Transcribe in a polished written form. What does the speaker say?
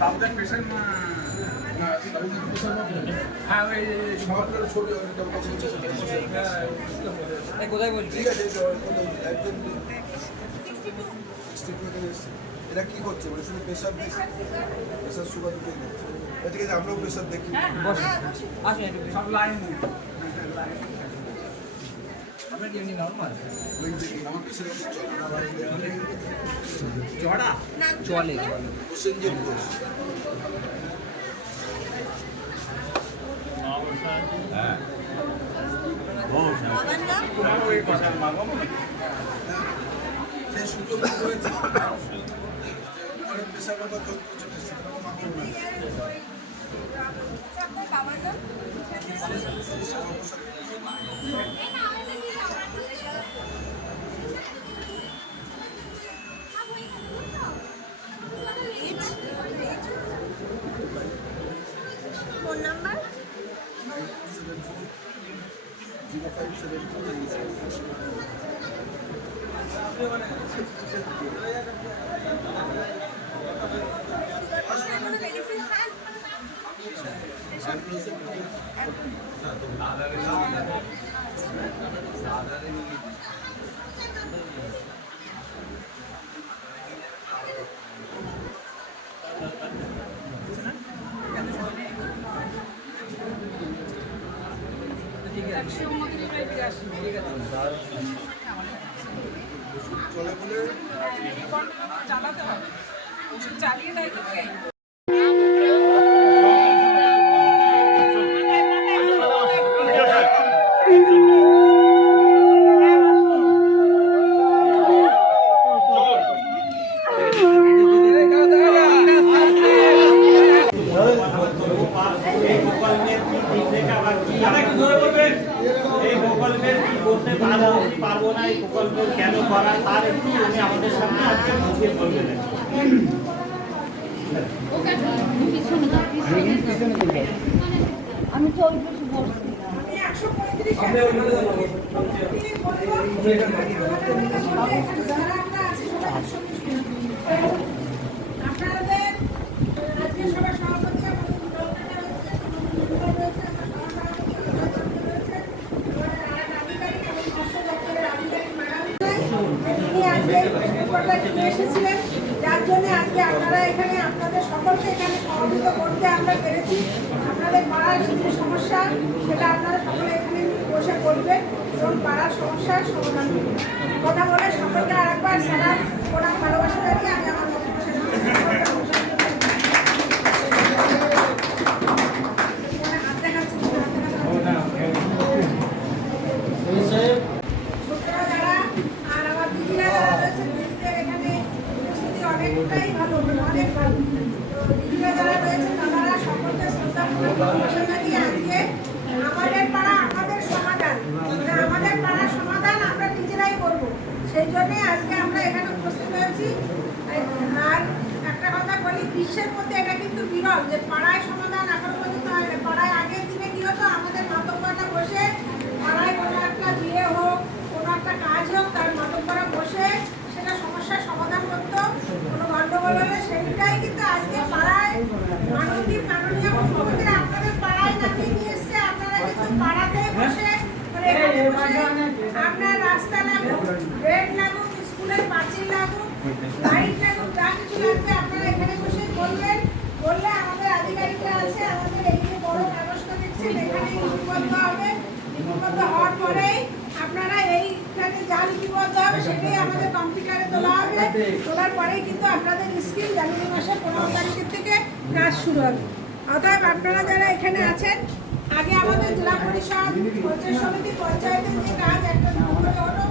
सावधान पेशेंट हाँ भाई কোথায় বলছি এরা কি করছে মানে শুধু প্রেসার দিচ্ছে প্রেসার সুগার দিতে দিচ্ছে ঠিক আছে আমরাও প্রেসার দেখি সব লাইন আমরা কি এমনি নরমাল চড়া চলে প্রসেনজিৎ ঘোষ হ্যাঁ সেই সুযোগ রয়েছে প্রেসার কথা ফোন নাম্বার চালাতে হবে ওষুধ চালিয়ে দেয় তো পারবো না এই প্রকল্প কেন করা তার একটু উনি আমাদের সামনে আজকে বুঝিয়ে বলবেন। আমি তো ওই কিছু বলছি এসেছিলেন যার জন্য আজকে আপনারা এখানে আপনাদের সকলকে এখানে সহযোগিতা করতে আমরা পেরেছি। আপনাদের পাড়ার যে সমস্যা সেটা আপনারা সকলে এখানে বসে করবেন এবং পাড়ার সমস্যার সমাধান করবেন। কথা বলে সকলকে আরেকবার সালাম প্রণাম ভালোবাসা জানিয়ে আমি আমার হাত দেখাচ্ছি ছোটরা যারা আর আমার দিদিরা যারা রয়েছে দিদিদের এখানে উপস্থিতি অনেকটাই ভালো অনেক ভালো। তো দিদিরা যারা রয়েছে তারা সকলকে শ্রদ্ধা ভালোবাসা জানিয়ে আজকে আমাদের পাড়া আমাদের সমাধান মানে আমাদের পাড়ার সমাধান আমরা নিজেরাই করবো সেই জন্যে আজকে আমরা এখানে উপস্থিত হয়েছি। আর একটা কথা বলি বিশ্বের মধ্যে এটা কিন্তু বিরল যে পাড়ায় সমাধান এখনো পর্যন্ত হয় না। পাড়ায় আগের দিনে কি হতো আমাদের মাতব্বররা বসে পাড়ায় কোনো একটা বিয়ে হোক কোনো একটা কাজ হোক তার মাতব্বররা বসে সেটা সমস্যার সমাধান করতো। কোনো গণ্ডগোল হলে সেইটাই কিন্তু আজকে পাড়ায় মাননীয় মুখ্যমন্ত্রী আপনাদের পাড়ায় নামিয়ে নিয়ে এসছে। আপনারা কিন্তু পাড়াতেই বসে মানে এখানে বসে আপনার রাস্তা লাগুক বেড লাগুক স্কুলের পাঁচিল লাগুক লাইট লাগুক যা কিছু লাগবে আপনারা এখানে বসে বলবেন। বললে আমাদের আধিকারিকরা আছে আমাদের এই যে বড় কাগজটা দেখছেন এখানে লিপিবদ্ধ হবে। লিপিবদ্ধ হওয়ার পরেই আপনারা এইখানে যা লিপিবদ্ধ হবে সেটাই আমাদের কম্পিউটারে তোলা হবে। তোলার পরেই কিন্তু আপনাদের স্কিম জানুয়ারি মাসের 15 তারিখের থেকে কাজ শুরু হবে। অতএব আপনারা যারা এখানে আছেন আগে আমাদের জেলা পরিষদ পঞ্চায়েত সমিতি পঞ্চায়েতের যে কাজ একটা হলো